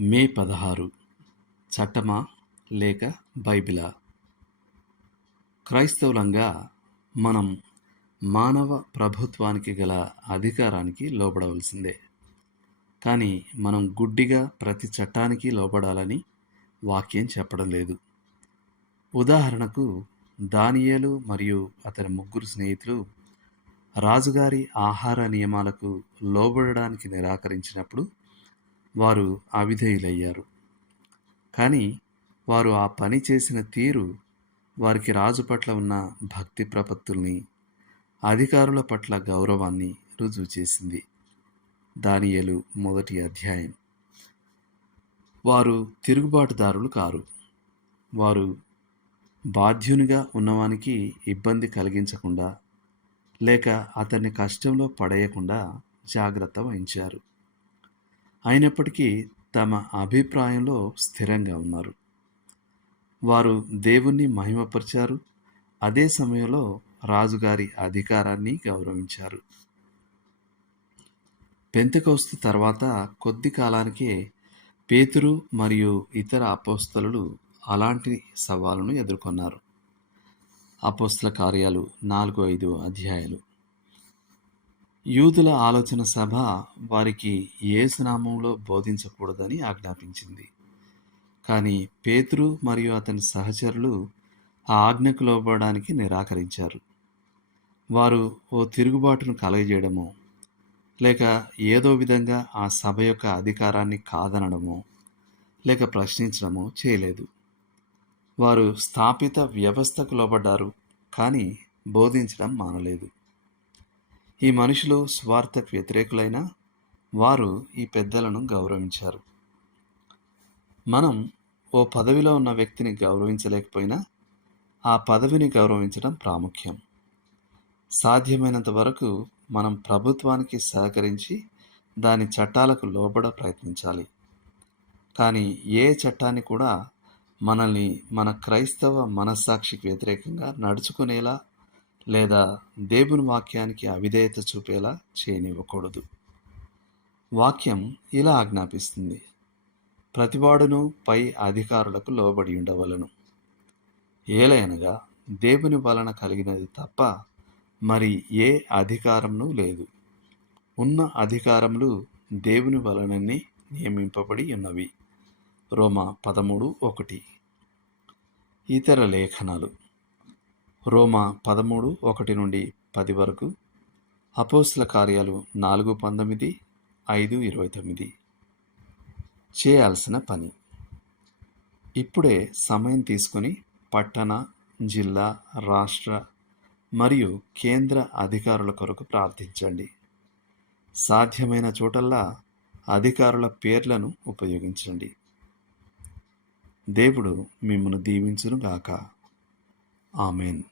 మే పదహారు. చట్టమా లేక బైబిలా? క్రైస్తవులంగా మనం మానవ ప్రభుత్వానికి గల అధికారానికి లోబడవలసిందే. కానీ మనం గుడ్డిగా ప్రతి చట్టానికి లోబడాలని వాక్యం చెప్పడం లేదు. ఉదాహరణకు దానియేలు మరియు అతని ముగ్గురు స్నేహితులు రాజుగారి ఆహార నియమాలకు లోబడడానికి నిరాకరించినప్పుడు వారు అవిధేయులయ్యారు. కానీ వారు ఆ పని చేసిన తీరు వారికి రాజు పట్ల ఉన్న భక్తి ప్రపత్తుల్ని అధికారుల పట్ల గౌరవాన్ని రుజువు చేసింది. దానియలు మొదటి అధ్యాయం. వారు తిరుగుబాటుదారులు కారు. వారు బాధ్యునిగా ఉన్నవానికి ఇబ్బంది కలిగించకుండా లేక అతన్ని కష్టంలో పడేయకుండా జాగ్రత్త వహించారు. అయినప్పటికీ తమ అభిప్రాయంలో స్థిరంగా ఉన్నారు. వారు దేవుణ్ణి మహిమపరిచారు. అదే సమయంలో రాజుగారి అధికారాన్ని గౌరవించారు. పెంతకోస్తు తర్వాత కొద్ది కాలానికే పేతురు మరియు ఇతర అపోస్తలు అలాంటి సవాలును ఎదుర్కొన్నారు. అపోస్తల కార్యాలు నాలుగు ఐదు అధ్యాయాలు. యూదుల ఆలోచన సభ వారికి ఏసునామంలో బోధించకూడదని ఆజ్ఞాపించింది. కానీ పేతురు మరియు అతని సహచరులు ఆ ఆజ్ఞకు లోబడడానికి నిరాకరించారు. వారు ఓ తిరుగుబాటును కలగజేయడమో లేక ఏదో విధంగా ఆ సభ యొక్క అధికారాన్ని కాదనడమో లేక ప్రశ్నించడమో చేయలేదు. వారు స్థాపిత వ్యవస్థకు లోబడ్డారు కానీ బోధించడం మానలేదు. ఈ మనుషులు స్వార్థకు వ్యతిరేకులైన వారు ఈ పెద్దలను గౌరవించారు. మనం ఓ పదవిలో ఉన్న వ్యక్తిని గౌరవించలేకపోయినా ఆ పదవిని గౌరవించడం ప్రాముఖ్యం. సాధ్యమైనంత వరకు మనం ప్రభుత్వానికి సహకరించి దాని చట్టాలకు లోబడ ప్రయత్నించాలి. కానీ ఏ చట్టాన్ని కూడా మనల్ని మన క్రైస్తవ మనస్సాక్షికి వ్యతిరేకంగా నడుచుకునేలా లేదా దేవుని వాక్యానికి అవిధేయత చూపేలా చేయనివ్వకూడదు. వాక్యం ఇలా ఆజ్ఞాపిస్తుంది. ప్రతివాడును పై అధికారులకు లోబడి ఉండవలను. ఏలయనగా దేవుని వలన కలిగినది తప్ప మరి ఏ అధికారమును లేదు. ఉన్న అధికారములు దేవుని వలననే నియమింపబడి ఉన్నవి. రోమా పదమూడు ఒకటి. ఇతర లేఖనాలు. రోమా పదమూడు ఒకటి నుండి పది వరకు. అపోస్ల కార్యాలు నాలుగు పంతొమ్మిది ఐదు ఇరవై తొమ్మిది. చేయాల్సిన పని. ఇప్పుడే సమయం తీసుకొని పట్టణ జిల్లా రాష్ట్ర మరియు కేంద్ర అధికారుల కొరకు ప్రార్థించండి. సాధ్యమైన చోటల్లా అధికారుల పేర్లను ఉపయోగించండి. దేవుడు మిమ్మను దీవించునుగాక. ఆమెన్.